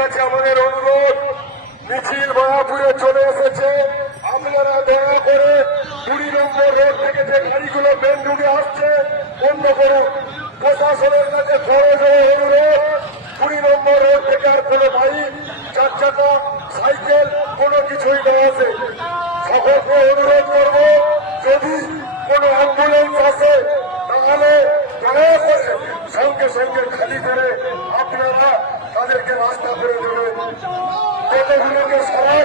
কাছে আমাদের অনুরোধ, মিছিল মায়াপুরে চলে এসেছে, আপনারা দয়া করে 20 নম্বর রোড থেকে যে গাড়িগুলো মেন রুটে আসছে বন্ধ করুন। প্রশাসনের কাছে খরচ অনুরোধ, 20 নম্বর রোড থেকে আর কোনো বাইক, 4 চাকা, সাইকেল কোনো কিছুই না আসে। সকলকে অনুরোধ করব, যদি কোনো অ্যাম্বুলেন্স আসে তাহলে দয়া করে সঙ্গে সঙ্গে খালি করে আপনারা তাদেরকে রাস্তা করে দেবেন। কতগুলোকে সরাই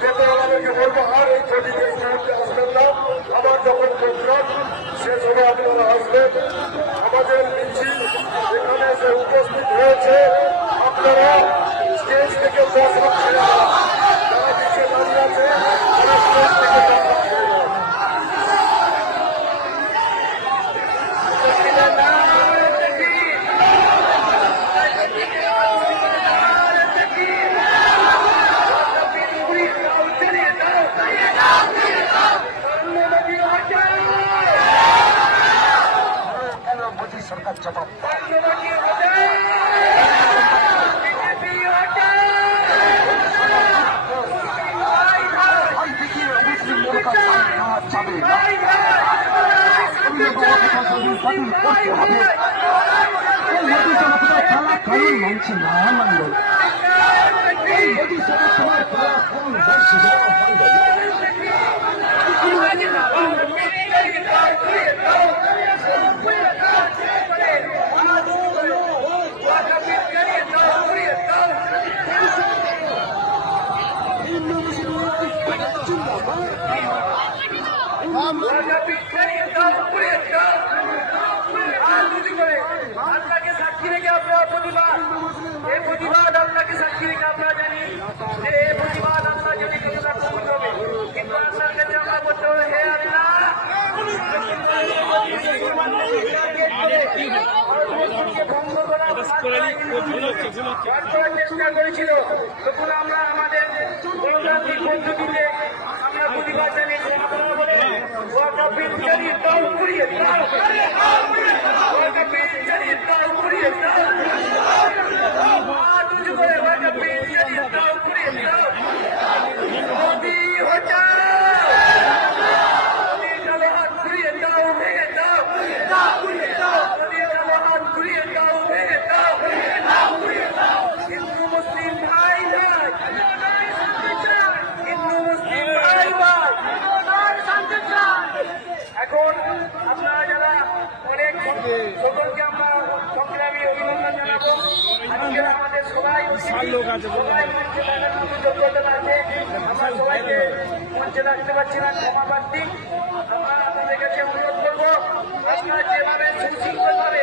যেতে আমাদেরকে বলবো, আর এই ছবিতে এই মুহূর্তে আসবেন না, আবার যখন প্রোগ্রাম শেষ হবে আপনারা আসবেন। আমাদের মিছিল এখানে এসে উপস্থিত হয়েছে, আপনারা স্টেজ থেকে বসা ছেড়ে যারা নিচে দাঁড়িয়ে আছে তারা স্টেজ থেকে বসা ছেড়ে সরকার জবাব কারণ মানছে না মানল আল্লাহকে সাক্ষী রেখে আপনার প্রতিবাদ, এই প্রতিবাদ আল্লাহকে সাক্ষী রেখে আমরা জানি যে এই প্রতিবাদ আল্লাহ যদি কিছুটা কবুল হবে, কিন্তু আল্লাহর কাছে আমরা বলতে হবে, হে আল্লাহ ভঙ্গ করার চেষ্টা করেছিল, তখন আমরা আমাদের গণতান্ত্রিক পদ্ধতিতে আমরা প্রতিবাদ জানিয়েছি। আপনারা বলে পুড়িয়ে দাও, পুড়িয়ে দাও, মোদি হটাও, ঘুরিয়ে দাও, ভেঙে দাও, ঘুরিয়ে দাও, ভেঙে দাও। হিন্দু মুসলিম ভাই ভাই, হিন্দু মুসলিম ভাই ভাই, এখন আপনারা যারা অনেক সকলকে আমরা সংগ্রামী অভিনন্দন জানাবো। আজকে আমাদের সবাই যোগ্যতা আছে, আমরা সবাইকে মঞ্চে রাখতে পারছি না, ক্ষমা প্রার্থী। আমরা আপনাদের কাছে অনুরোধ করবো, আপনারা যেভাবে সুশৃঙ্খল ভাবে